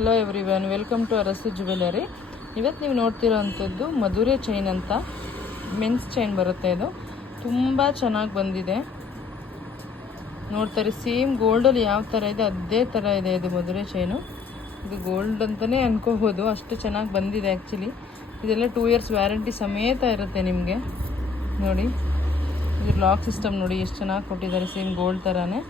Hello everyone, welcome to Arasu jewellery. ಇವತ್ತು ನೀವು ನೋಡ್ತಿರೋ ಅಂಥದ್ದು ಮಧುರೆ ಚೈನ್ ಅಂತ ಮೆನ್ಸ್ ಚೈನ್ ಬರುತ್ತೆ. ಇದು ತುಂಬ ಚೆನ್ನಾಗಿ ಬಂದಿದೆ. ನೋಡ್ತಾರೆ, ಸೇಮ್ ಗೋಲ್ಡಲ್ಲಿ ಯಾವ ಥರ ಇದೆ ಅದೇ ಥರ ಇದೆ ಇದು ಮಧುರೆ ಚೈನು. ಇದು ಗೋಲ್ಡ್ ಅಂತಲೇ ಅನ್ಕೋಬೋದು, ಅಷ್ಟು ಚೆನ್ನಾಗಿ ಬಂದಿದೆ. ಆ್ಯಕ್ಚುಲಿ ಇದೆಲ್ಲ 2 years ವ್ಯಾರಂಟಿ ಸಮೇತ ಇರುತ್ತೆ ನಿಮಗೆ. ನೋಡಿ, ಇದು ಲಾಕ್ ಸಿಸ್ಟಮ್ ನೋಡಿ ಎಷ್ಟು ಚೆನ್ನಾಗಿ ಕೊಟ್ಟಿದ್ದಾರೆ, ಸೇಮ್ ಗೋಲ್ಡ್ ಥರನೇ.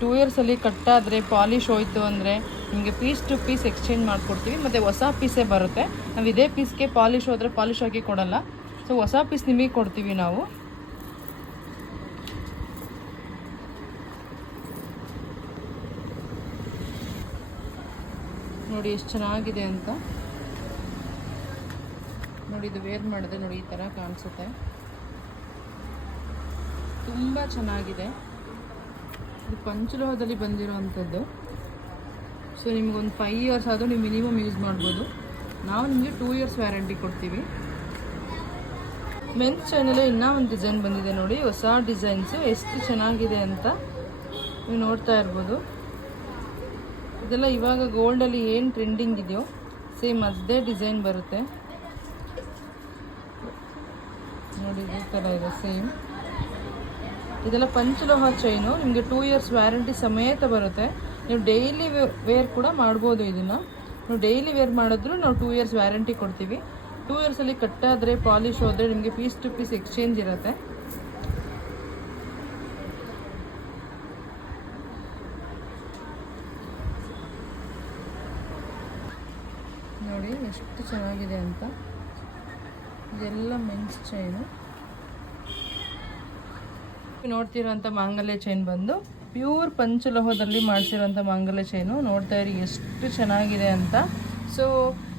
2 yearsಲ್ಲಿ ಕಟ್ಟಾದರೆ ಪಾಲಿಶ್ ಹೋಯ್ತು ಅಂದರೆ ನಿಮಗೆ ಪೀಸ್ ಟು ಪೀಸ್ ಎಕ್ಸ್ಚೇಂಜ್ ಮಾಡಿಕೊಡ್ತೀವಿ. ಮತ್ತು ಹೊಸ ಪೀಸೇ ಬರುತ್ತೆ. ನಾವು ಇದೇ ಪೀಸ್ಗೆ ಪಾಲಿಶ್ ಹೋದರೆ ಪಾಲಿಶ್ ಹಾಕಿ ಕೊಡಲ್ಲ. ಸೊ ಹೊಸ ಪೀಸ್ ನಿಮಗೆ ಕೊಡ್ತೀವಿ ನಾವು. ನೋಡಿ ಎಷ್ಟು ಚೆನ್ನಾಗಿದೆ ಅಂತ. ನೋಡಿ, ಇದು ವೇರ್ ಮಾಡಿದ್ರೆ ನೋಡಿ ಈ ಥರ ಕಾಣಿಸುತ್ತೆ. ತುಂಬ ಚೆನ್ನಾಗಿದೆ. ಇದು ಪಂಚಲೋಹದಲ್ಲಿ ಬಂದಿರೋ ಅಂಥದ್ದು. ಸೊ ನಿಮಗೊಂದು 5 years ಆದರೂ ನೀವು ಮಿನಿಮಮ್ ಯೂಸ್ ಮಾಡ್ಬೋದು. ನಾವು ನಿಮಗೆ 2 years ವ್ಯಾರಂಟಿ ಕೊಡ್ತೀವಿ. ಮೆನ್ಸ್ ಚೈನಲ್ಲೇ ಇನ್ನೂ ಒಂದು ಡಿಸೈನ್ ಬಂದಿದೆ ನೋಡಿ, ಹೊಸ ಡಿಸೈನ್ಸು ಎಷ್ಟು ಚೆನ್ನಾಗಿದೆ ಅಂತ ನೀವು ನೋಡ್ತಾ ಇರ್ಬೋದು. ಇದೆಲ್ಲ ಇವಾಗ ಗೋಲ್ಡಲ್ಲಿ ಏನು ಟ್ರೆಂಡಿಂಗ್ ಇದೆಯೋ ಸೇಮ್ ಅದೇ ಡಿಸೈನ್ ಬರುತ್ತೆ ನೋಡಿ. ಈ ಥರ ಇದೆ ಸೇಮ್. ಇದೆಲ್ಲ ಪಂಚಲೋಹ ಚೈನು. ನಿಮಗೆ 2 years ವ್ಯಾರಂಟಿ ಸಮೇತ ಬರುತ್ತೆ. ನೀವು ಡೈಲಿ ವೇರ್ ಕೂಡ ಮಾಡ್ಬೋದು. ಇದನ್ನು ನೀವು ಡೈಲಿ ವೇರ್ ಮಾಡಿದ್ರು ನಾವು 2 years ವ್ಯಾರಂಟಿ ಕೊಡ್ತೀವಿ. 2 yearsಲ್ಲಿ ಕಟ್ಟಾದರೆ ಪಾಲಿಶ್ ಹೋದರೆ ನಿಮಗೆ ಪೀಸ್ ಟು ಪೀಸ್ ಎಕ್ಸ್ಚೇಂಜ್ ಇರುತ್ತೆ. ನೋಡಿ ಎಷ್ಟು ಚೆನ್ನಾಗಿದೆ ಅಂತ. ಇದೆಲ್ಲ ಮೆನ್ಸ್ ಚೈನು. ನೋಡ್ತಿರೋಂಥ ಮಾಂಗಲ್ಯ ಚೈನ್ ಬಂದು ಪ್ಯೂರ್ ಪಂಚಲೋಹದಲ್ಲಿ ಮಾಡಿಸಿರೋಂಥ ಮಾಂಗಲ್ಯ ಚೈನು. ನೋಡ್ತಾ ಇರಿ ಎಷ್ಟು ಚೆನ್ನಾಗಿದೆ ಅಂತ. ಸೊ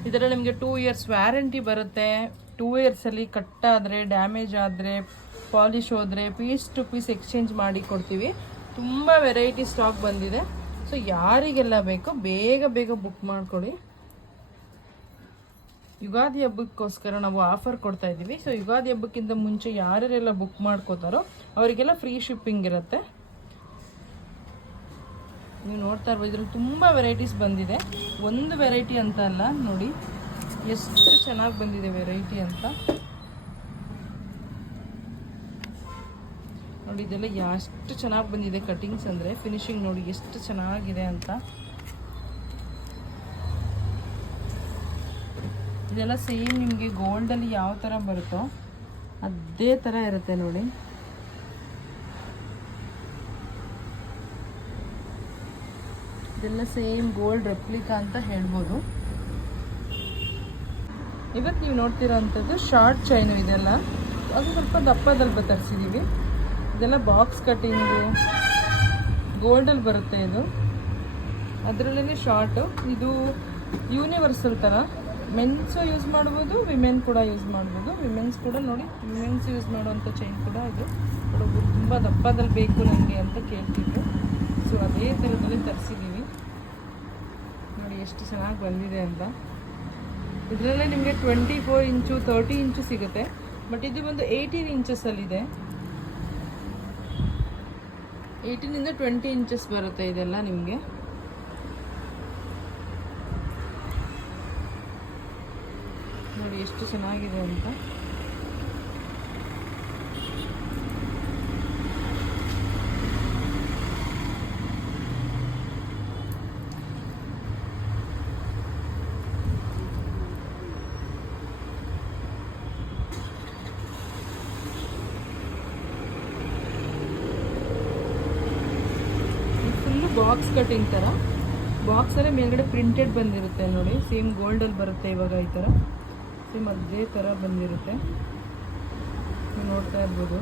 ಇದರಲ್ಲಿ ನಿಮಗೆ 2 years ವ್ಯಾರಂಟಿ ಬರುತ್ತೆ. 2 yearsಲ್ಲಿ ಕಟ್ಟಾದರೆ, ಡ್ಯಾಮೇಜ್ ಆದರೆ, ಪಾಲಿಶ್ ಹೋದರೆ ಪೀಸ್ ಟು ಪೀಸ್ ಎಕ್ಸ್ಚೇಂಜ್ ಮಾಡಿ ಕೊಡ್ತೀವಿ. ತುಂಬ ವೆರೈಟಿ ಸ್ಟಾಕ್ ಬಂದಿದೆ. ಸೊ ಯಾರಿಗೆಲ್ಲ ಬೇಕೋ ಬೇಗ ಬೇಗ ಬುಕ್ ಮಾಡ್ಕೊಳ್ಳಿ. ಯುಗಾದಿ ಹಬ್ಬಕ್ಕೋಸ್ಕರ ನಾವು ಆಫರ್ ಕೊಡ್ತಾ ಇದ್ದೀವಿ. ಸೊ ಯುಗಾದಿ ಹಬ್ಬಕ್ಕಿಂತ ಮುಂಚೆ ಯಾರ್ಯಾರೆಲ್ಲ ಬುಕ್ ಮಾಡ್ಕೋತಾರೋ ಅವರಿಗೆಲ್ಲ ಫ್ರೀ ಶಿಪ್ಪಿಂಗ್ ಇರುತ್ತೆ. ನೀವು ನೋಡ್ತಾ ಇರ್ಬೋದು, ಇದ್ರಲ್ಲಿ ತುಂಬ ವೆರೈಟೀಸ್ ಬಂದಿದೆ. ಒಂದು ವೆರೈಟಿ ಅಂತ ಅಲ್ಲ, ನೋಡಿ ಎಷ್ಟು ಚೆನ್ನಾಗಿ ಬಂದಿದೆ ವೆರೈಟಿ ಅಂತ. ನೋಡಿ ಇದೆಲ್ಲ ಎಷ್ಟು ಚೆನ್ನಾಗಿ ಬಂದಿದೆ ಕಟಿಂಗ್ಸ್ ಅಂದರೆ. ಫಿನಿಶಿಂಗ್ ನೋಡಿ ಎಷ್ಟು ಚೆನ್ನಾಗಿದೆ ಅಂತ. ಇದೆಲ್ಲ ಸೇಮ್ ನಿಮಗೆ ಗೋಲ್ಡಲ್ಲಿ ಯಾವ ಥರ ಬರುತ್ತೋ ಅದೇ ಥರ ಇರುತ್ತೆ ನೋಡಿ. ಇದೆಲ್ಲ ಸೇಮ್ ಗೋಲ್ಡ್ ರೆಪ್ಲಿಕಾ ಅಂತ ಹೇಳ್ಬೋದು. ಇವತ್ತು ನೀವು ನೋಡ್ತಿರೋ ಅಂಥದ್ದು ಶಾರ್ಟ್ ಚೈನು. ಇದೆಲ್ಲ ಅದು ಸ್ವಲ್ಪ ದಪ್ಪದಲ್ಲಿ ತರಿಸಿದ್ದೀವಿ. ಇದೆಲ್ಲ ಬಾಕ್ಸ್ ಕಟ್ಟಿಂಗು ಗೋಲ್ಡಲ್ಲಿ ಬರುತ್ತೆ. ಇದು ಅದರಲ್ಲೇ ಶಾರ್ಟು. ಇದು ಯೂನಿವರ್ಸಲ್ ಥರ ಮೆನ್ಸು ಯೂಸ್ ಮಾಡ್ಬೋದು, ವಿಮೆನ್ ಕೂಡ ಯೂಸ್ ಮಾಡ್ಬೋದು. ವಿಮೆನ್ಸ್ ಕೂಡ ನೋಡಿ, ವಿಮೆನ್ಸ್ ಯೂಸ್ ಮಾಡುವಂಥ ಚೈನ್ ಕೂಡ ಇದು. ಒಬ್ಬರು ತುಂಬ ದಪ್ಪದಲ್ಲಿ ಬೇಕು ನನಗೆ ಅಂತ ಕೇಳ್ತಿದ್ರು. ಸೊ ಅದೇ ಥರದಲ್ಲಿ ತರಿಸಿದ್ದೀವಿ. ನೋಡಿ ಎಷ್ಟು ಚೆನ್ನಾಗಿ ಬಂದಿದೆ ಅಂತ. ಇದರಲ್ಲೇ ನಿಮಗೆ 24 ಇಂಚು 30 ಇಂಚು ಸಿಗುತ್ತೆ. ಬಟ್ ಇದು ಒಂದು 18 ಇಂಚಸ್ಸಲ್ಲಿದೆ. 18ಇಂದ 20 ಇಂಚಸ್ ಬರುತ್ತೆ ಇದೆಲ್ಲ ನಿಮಗೆ. ನೋಡಿ ಎಷ್ಟು ಚೆನ್ನಾಗಿದೆ ಅಂತ. ಫುಲ್ಲು ಬಾಕ್ಸ್ ಕಟಿಂಗ್ ಥರ. ಬಾಕ್ಸಲ್ಲೇ ಮೇಲ್ಗಡೆ ಪ್ರಿಂಟೆಡ್ ಬಂದಿರುತ್ತೆ ನೋಡಿ. ಸೇಮ್ ಗೋಲ್ಡಲ್ಲಿ ಬರುತ್ತೆ ಇವಾಗ ಈ ಥರ. ಸೇಮ್ ಅದೇ ಥರ ಬಂದಿರುತ್ತೆ. ನೀವು ನೋಡ್ತಾ ಇರ್ಬೋದು.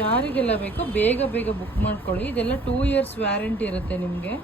ಯಾರಿಗೆಲ್ಲ ಬೇಕೋ ಬೇಗ ಬೇಗ ಬುಕ್ ಮಾಡ್ಕೊಳ್ಳಿ. ಇದೆಲ್ಲ 2 years ವ್ಯಾರಂಟಿ ಇರುತ್ತೆ ನಿಮಗೆ.